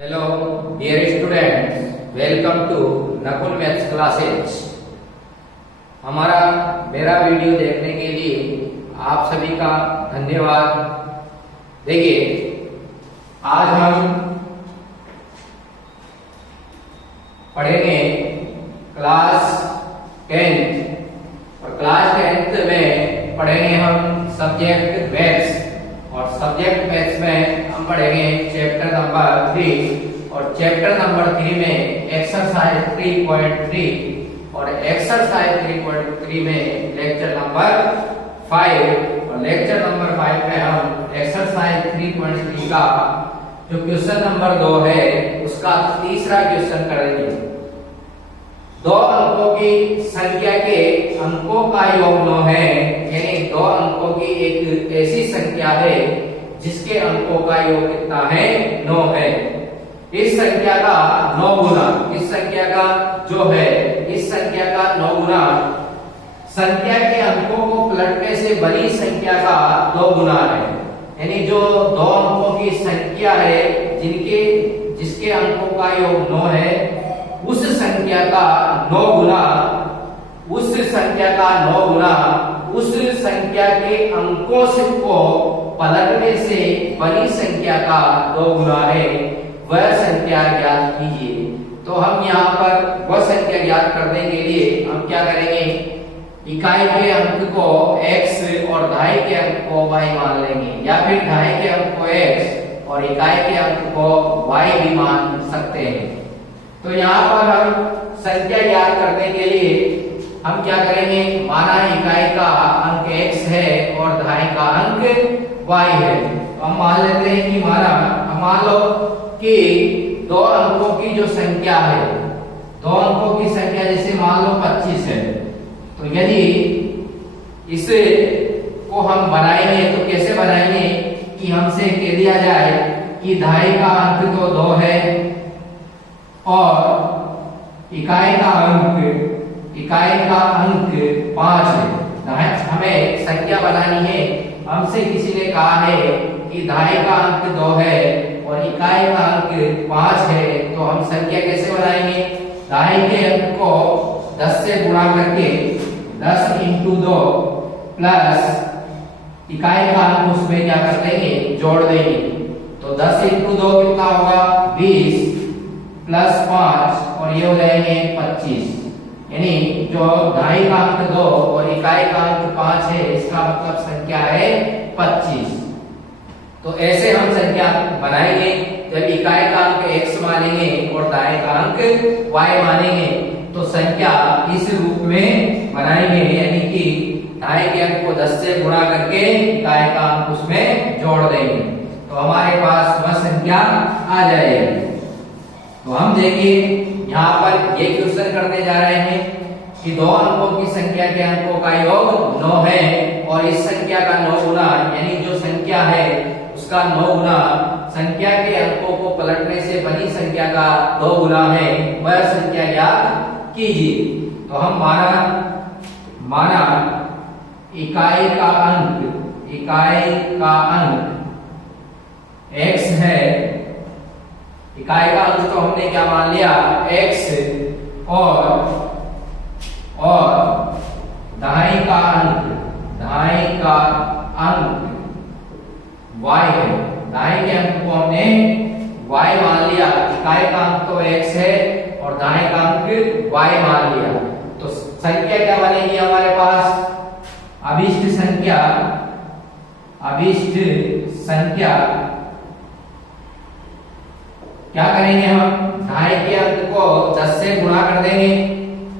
Hello dear students, welcome to Nakul maths classes. मेरा video देखने के लिए आप सभी का धन्यवाद। देखिए, आज हम पढ़ेंगे क्लास 10 और क्लास 10 में पढ़ेंगे हम सब्जेक्ट मैथ्स। और सब्जेक्ट मैथ्स में हम पढ़ेंगे चैप्टर नंबर 3 और चैप्टर नंबर 3 में एक्सरसाइज 3.3 और एक्सरसाइज 3.3 में लेक्चर नंबर 5 और लेक्चर नंबर 5 में हम एक्सरसाइज 3.3 का जो क्वेश्चन नंबर 2 है उसका तीसरा क्वेश्चन करेंगे। दो अंकों की संख्या के अंकों का योग 9 है, यानी दो अंकों की एक ऐसी संख्या है जिसके अंकों का योग कितना है? 9 है। इस संख्या का 9 गुना, इस संख्या का जो है इस संख्या का 9 गुना संख्या के अंकों को पलटने से बनी संख्या का 2 गुना है। यानी जो दो अंकों की संख्या है जिसके अंकों का योग 9 है, उस संख्या का 9 गुना उस संख्या के अंकों से को पलटने से बनी संख्या का 2 गुना है, वह संख्या ज्ञात कीजिए। तो हम यहाँ पर वह संख्या ज्ञात करने के लिए हम क्या करेंगे? इकाई के अंक को x और दहाई के अंक को y मान लेंगे, या फिर दहाई के अंक को x और इकाई के अंक को y भी मान सकते हैं। तो यहाँ पर हम संख्या ज्ञात करने के लिए हम क्या करेंगे? माना इकाई का अंक x है और दहाई का अंक y है, तो हम मान लेते हैं कि मान लो कि दो अंकों की जो संख्या है, दो अंकों की संख्या जैसे मान लो 25 है, तो यदि इसे को हम बनाएंगे तो कैसे बनाएंगे कि हमसे कह दिया जाए कि दहाई का अंक तो 2 है और इकाई का अंक 5 है। हमें संख्या बनानी है। हमसे किसी ने कहा है कि दहाई का अंक 2 है और इकाई का अंक 5 है, तो हम संख्या कैसे बनाएंगे? दहाई के अंक को 10 से गुणा करके 10 इंटू 2 प्लस इकाई का अंक उसमें क्या कर देंगे? जोड़ देंगे। तो 10 इंटू 2 कितना होगा? 20 प्लस 5 और ये हो जाएंगे 25। यानी जो दहाई का अंक 2 और इकाई का अंक 5 है, इसका मतलब संख्या है 25। तो ऐसे हम संख्या बनाएंगे। जब इकाई का अंक x मानेंगे और दहाई का अंक y मानेंगे तो संख्या इस रूप में बनाएंगे, यानी कि दहाई के अंक को 10 से गुणा करके इकाई का अंक उसमें जोड़ देंगे, तो हमारे पास वह संख्या आ जाएगी। तो हम देखिए यहाँ पर ये क्वेश्चन करने जा रहे हैं कि दो अंकों की संख्या के अंकों का योग 9 है और इस संख्या का 9 गुना, यानी जो संख्या है उसका 9 गुना संख्या के अंकों को पलटने से बनी संख्या का 2 गुना है, वह संख्या ज्ञात कीजिए। तो हम माना इकाई का अंक x है। इकाई का अंक तो हमने क्या मान लिया? x और दहाई का अंक y है। दहाई के अंक को हमने y मान लिया। इकाई का अंक तो x है और दहाई का अंक y मान लिया। तो संख्या क्या बनेगी हमारे पास? अभिष्ट संख्या क्या करेंगे? हम दहाई के अंक को 10 से गुणा कर देंगे,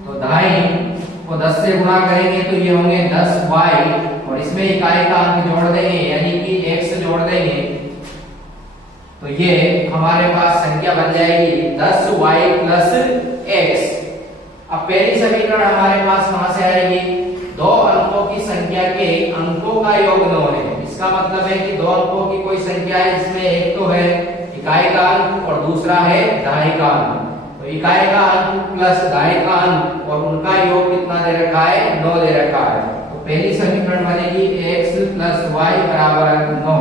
तो दहाई को 10 से गुणा करेंगे तो ये होंगे 10y और इसमें इकाई का अंक जोड़ देंगे, यानी कि x जोड़ देंगे, तो ये हमारे पास संख्या बन जाएगी 10y प्लस x। अब पहली समीकरण हमारे पास कहां से आएगी? दो अंकों की संख्या के अंकों का योग 9 है। इसका मतलब है कि दो अंकों की कोई संख्या है जिसमें एक तो है इकाई का अंक और दूसरा है दहाई का अंक, तो इकाई का अंक प्लस दहाई का अंक और उनका योग कितना दे रखा है? 9 दे रखा है। तो पहली समीकरण बनेगी x प्लस y बराबर 9।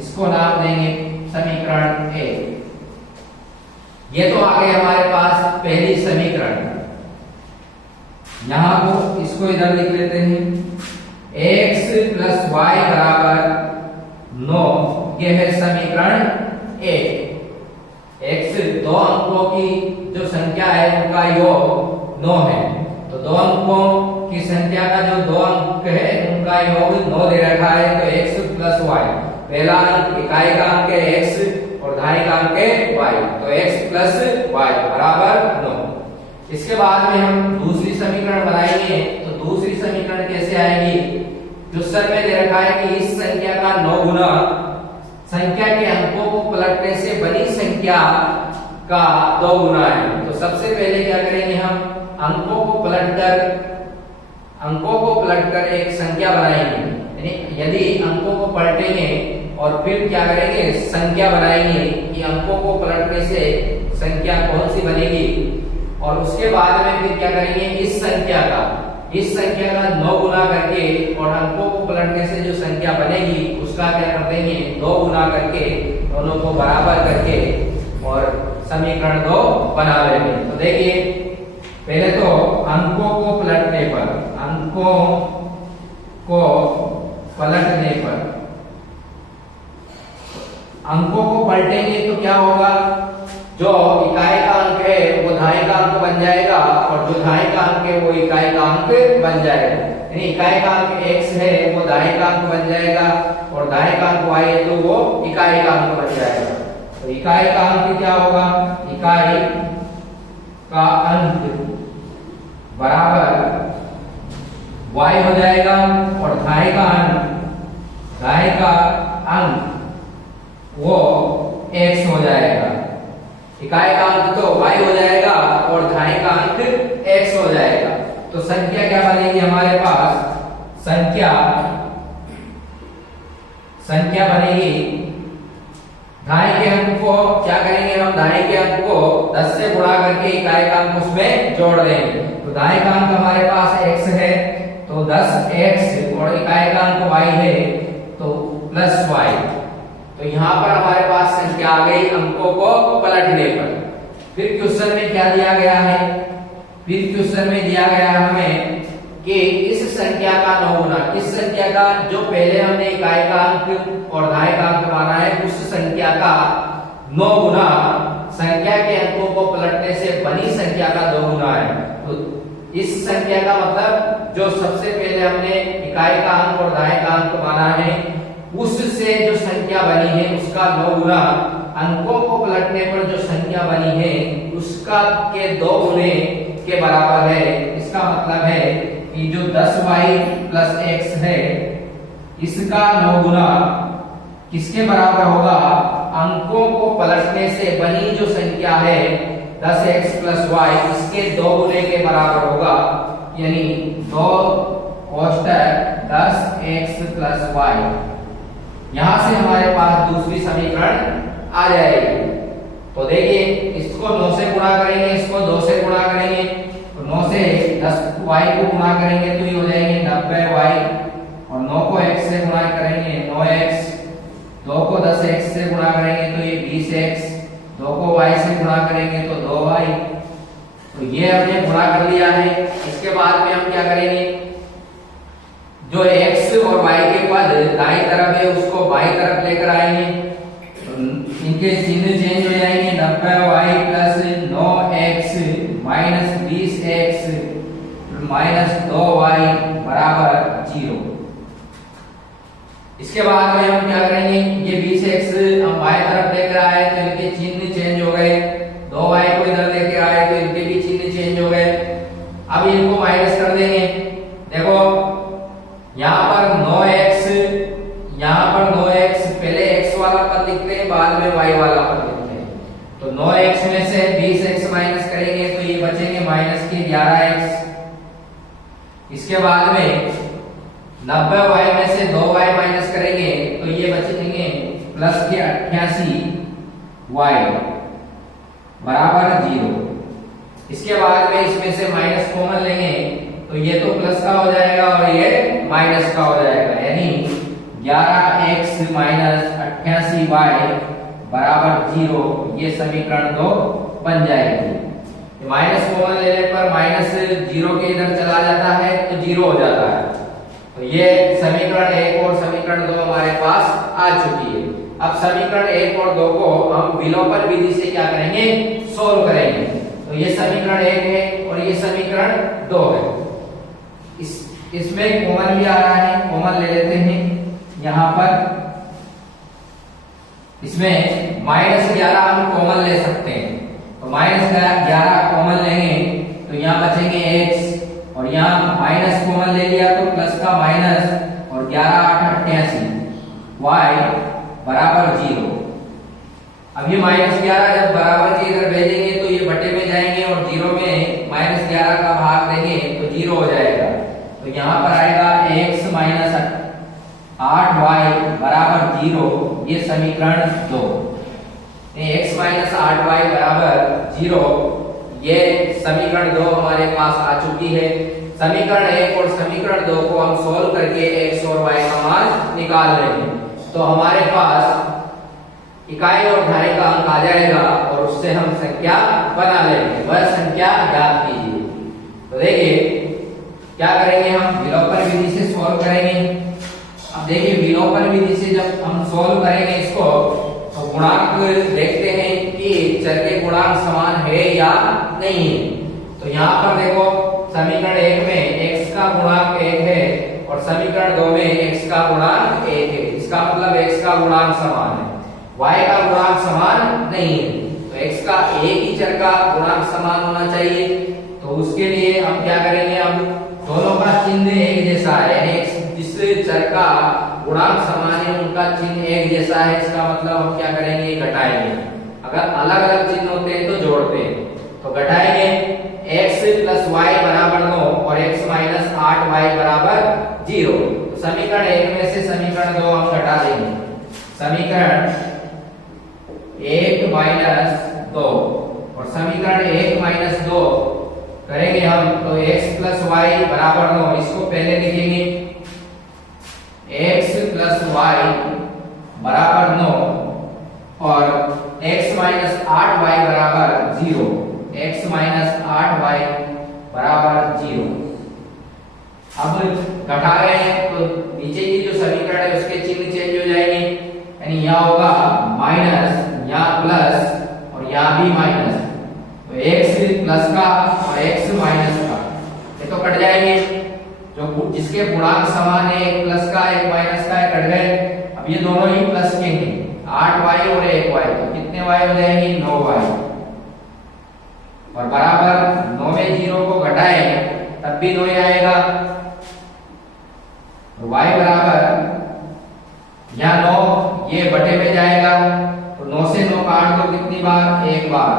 इसको नाम देंगे समीकरण ए। ये तो आ गई हमारे पास पहली समीकरण। यहां को इसको इधर लिख लेते हैं, x प्लस वाई बराबर 9, ये है समीकरण 1। x दो अंकों की जो संख्या है उनका योग 9 है, तो दो अंकों की संख्या का जो दो अंक है उनका योग 9 दे रखा है, तो x प्लस वाई, पहला अंक इकाई का अंक है x और दहाई का अंक है y, तो x प्लस वाई बराबर 9। इसके बाद में हम दूसरी समीकरण बनाएंगे, तो दूसरी समीकरण कैसे आएगी? क्वेश्चन में दे रखा है कि इस संख्या का 9 गुना संख्या के अंकों को पलटने से बनी संख्या का 2 गुना है। तो सबसे पहले क्या करेंगे, हम अंकों को पलटकर एक संख्या बनाएंगे, यानी यदि अंकों को पलटेंगे और फिर क्या करेंगे, संख्या बनाएंगे कि अंकों को पलटने से संख्या कौन सी बनेगी, और उसके बाद में फिर क्या करेंगे, इस संख्या का 9 गुना करके और अंकों को पलटने से जो संख्या बनेगी उसका क्या कर देंगे, 2 गुना करके दोनों को बराबर करके और समीकरण 2 बना लेंगे। तो देखिए, पहले तो अंकों को पलटने पर अंकों को पलटेंगे तो क्या होगा, जो इकाई का अंक है वो दहाई का अंक बन जाएगा और जो दहाई का अंक है वो इकाई का अंक बन जाएगा, यानी इकाई का अंक x है वो दहाई का अंक बन जाएगा और दहाई का अंक y है तो वो इकाई का अंक बन जाएगा। तो इकाई का अंक क्या होगा, इकाई का अंक बराबर y हो जाएगा और दहाई का अंक वो x हो जाएगा। इकाई का अंक तो y हो जाएगा और दहाई का अंक x हो जाएगा। तो संख्या क्या बनेगी हमारे पास, संख्या बनेगी, दहाई के अंक को क्या करेंगे हम, दहाई के अंक को 10 से गुणा करके इकाई का अंक उसमें जोड़ देंगे। तो दहाई का अंक हमारे पास x है, तो 10x और इकाई का अंक y है तो प्लस y। तो यहाँ पर हमारे पास संख्या आ गई अंकों को पलटने पर। फिर क्वेश्चन में क्या दिया गया है, फिर क्वेश्चन में दिया गया है हमें कि इस संख्या का 9 गुना, किस संख्या का, जो पहले हमने इकाई का अंक और दहाई का अंक माना है उस संख्या का 9 गुना संख्या के अंकों को पलटने से बनी संख्या का 2 गुना है। तो इस संख्या का मतलब जो सबसे पहले हमने इकाई का अंक और दहाई का अंक माना है उससे जो संख्या बनी है उसका 9 गुना अंकों को पलटने पर जो संख्या बनी है उसका के 2 गुने के बराबर है। इसका मतलब है कि जो 10y प्लस x है इसका 9 गुना किसके बराबर होगा, अंकों को पलटने से बनी जो संख्या है 10x प्लस y इसके 2 गुने के बराबर होगा, यानी 2 कोष्टक 10x प्लस y। यहां से हमारे पास दूसरी समीकरण आ जाएगी। तो देखिए, इसको 9 से गुणा करेंगे, इसको 2 से गुणा करेंगे, तो 9 से 10y को गुणा करेंगे तो ये हो जाएंगे 90y और 9 को x से गुणा करेंगे 9x, 2 को 10x से गुणा करेंगे तो ये 20x, 2 को y से गुणा करेंगे तो 2y। तो ये हमने गुणा कर लिया है। इसके बाद में हम क्या करेंगे, जो x और y के पद दाईं तरफ है उसको बाईं तरफ लेकर आएंगे, तो इनके चिन्ह चेंज हो जाएंगे, 90y plus 9x minus 20x minus 2y बराबर 0। इसके बाद में हम क्या करेंगे, ये 20x हम बाईं तरफ लेकर आए तो इनके चिन्ह चेंज हो गए, 2y को इधर लेके आए तो इनके भी चिन्ह चेंज हो गए। अब इनको माइनस कर देंगे। देखो यहाँ पर 9x, पहले x वाला पद लिखते हैं बाद में y वाला पद लिखते हैं। तो 9x में से 20x माइनस करेंगे तो ये बचेंगे माइनस के 11x। इसके बाद में 90y में से 2y माइनस करेंगे तो ये बचेंगे प्लस के 88y बराबर 0। इसके बाद में इसमें से माइनस कॉमन लेंगे तो ये तो प्लस का हो जाएगा और ये माइनस का हो जाएगा, यानी 11x माइनस 88y बराबर 0, ये समीकरण 2 बन जाएगी। माइनस कॉमन लेने पर माइनस 0 के इधर चला जाता है तो 0 हो जाता है। तो ये समीकरण 1 और समीकरण 2 हमारे पास आ चुकी है। अब समीकरण 1 और 2 को हम विलोपन विधि से क्या करेंगे, सोल्व करेंगे। तो ये समीकरण 1 है और ये समीकरण 2 है। इसमें कॉमन भी आ रहा है, कॉमन ले लेते हैं यहां पर। इसमें -11 हम कॉमन ले सकते हैं, तो -11 कॉमन लेंगे तो यहाँ बचेंगे x, और यहाँ माइनस कॉमन ले लिया तो प्लस का माइनस, और 11 8 88, y बराबर 0। अब ये -11 जब बराबर के इधर भेजेंगे तो ये बटे में जाएंगे और 0 में -11 का भाग देंगे तो 0 हो जाएगा। तो यहाँ पर आएगा x - 8y बराबर 0, ये समीकरण 2। x - 8y बराबर 0, ये समीकरण 2 हमारे पास आ चुकी है। समीकरण 1 और समीकरण 2 को हम सोल्व करके x और y का मान निकाल लेंगे। तो हमारे पास इकाई और दहाई का अंक आ जाएगा और उससे हम संख्या बना लेंगे। वह संख्या याद कीजिए। तो देखिए क्या करेंगे, हम विलोपन विधि से सोल्व करेंगे। अब देखिए विलोपन विधि से जब हम सोल्व करेंगे इसको, तो गुणांक देखते हैं कि चर के गुणांक समान है या नहीं है। तो यहाँ पर देखो समीकरण 1 में x का गुणांक 1 है और समीकरण 2 में x का गुणांक 1 है। इसका मतलब x का गुणांक समान है, y का गुणांक समान नहीं है। तो x का एक ही चर का गुणांक समान होना चाहिए। तो उसके लिए हम क्या करेंगे, हम दोनों का चिन्ह एक जैसा है, यानी जिस चर का गुणांक समान है उनका चिन्ह एक जैसा है। इसका मतलब हम क्या करेंगे, घटाएंगे। अगर अलग अलग चिन्ह होते हैं तो जोड़ते हैं। तो घटाएंगे, x + y बराबर 9 और x - 8y बराबर 0। तो समीकरण 1 में से समीकरण 2 हम घटा देंगे। समीकरण 1 - 2 और समीकरण 1 - 2 करेंगे हम, तो x + y बराबर 9, इसको पहले लिखेंगे x + y बराबर 9 और x - 8y बराबर 0, x - 8y बराबर 0। अब घटा रहे हैं तो नीचे की जो समीकरण है उसके चिन्ह चेंज हो जाएंगे, यानी यहाँ होगा माइनस, यहाँ प्लस और यहाँ भी माइनस। तो x प्लस का और x माइनस का ये तो कट जाएंगे। जो जिसके गुणांक समान है, एक प्लस का एक माइनस का, कट गए। अब ये दोनों ही प्लस के हैं, 8y और 1y, तो कितने y हो जाएंगे, 9y। और बराबर 9 में 0 को घटाएं तब भी 9 ही आएगा। तो y बराबर यहाँ 9, ये बटे में जाएगा तो 9 से 9 काट दो कितनी बार, एक बार,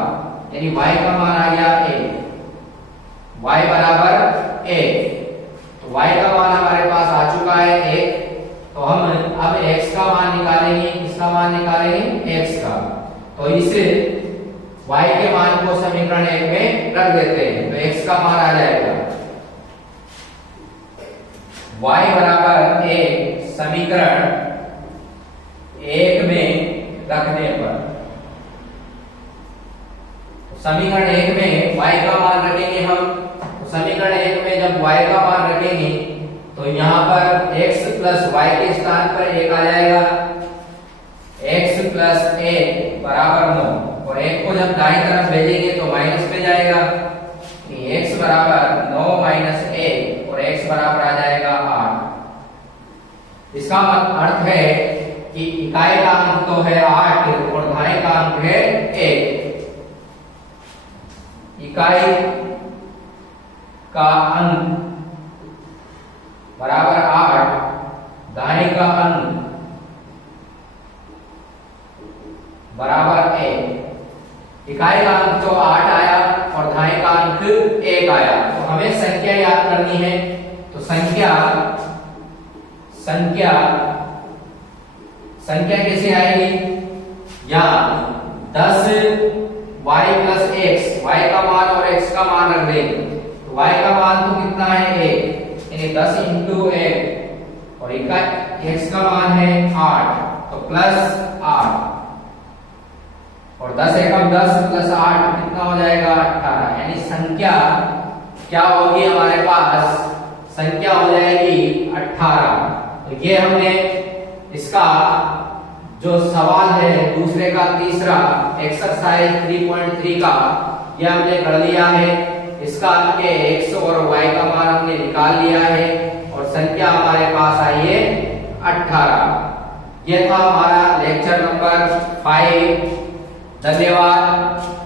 यानी y का मान आ गया 1, y बराबर 1। तो y का मान हमारे पास आ चुका है 1। तो हम अब x का मान निकालेंगे, किसका मान निकालेंगे, x का। तो इस y के मान को समीकरण 1 में रख देते हैं, तो x का मान आ जाएगा y बराबर 1 समीकरण 1 में रखने पर। समीकरण 1 में y का मान रखेंगे हम, तो समीकरण 1 में जब y का मान रखेंगे तो यहाँ पर x + y के स्थान पर 1 आ जाएगा, x + 1 बराबर 9, और 1 को जब दाईं तरफ भेजेंगे तो माइनस में जाएगा, x बराबर 9 - 1 और x बराबर आ जाएगा 8। इसका अर्थ है कि इकाई का अंक तो है 8 और दहाई का अंक है 1। इकाई का अंक बराबर 8, दहाई का अंक बराबर 1। इकाई का अंक तो 8 आया और दहाई का अंक 1 आया। तो हमें संख्या याद करनी है। तो संख्या कैसे आएगी, या 10y + x, y का मान और x का मान रख देंगे। तो y का मान तो कितना है 1, यानी 10 × 1, और x का मान है 8, तो +8। और 10 एकम 10 प्लस 8 कितना हो जाएगा 18, यानी संख्या क्या होगी हमारे पास, संख्या हो जाएगी 18। तो ये हमने इसका जो सवाल है दूसरे का तीसरा एक्सरसाइज 3.3 का ये हमने कर लिया है। इसका के x और y का मान हमने निकाल लिया है और संख्या हमारे पास आई है 18। ये था हमारा लेक्चर नंबर 5। धन्यवाद।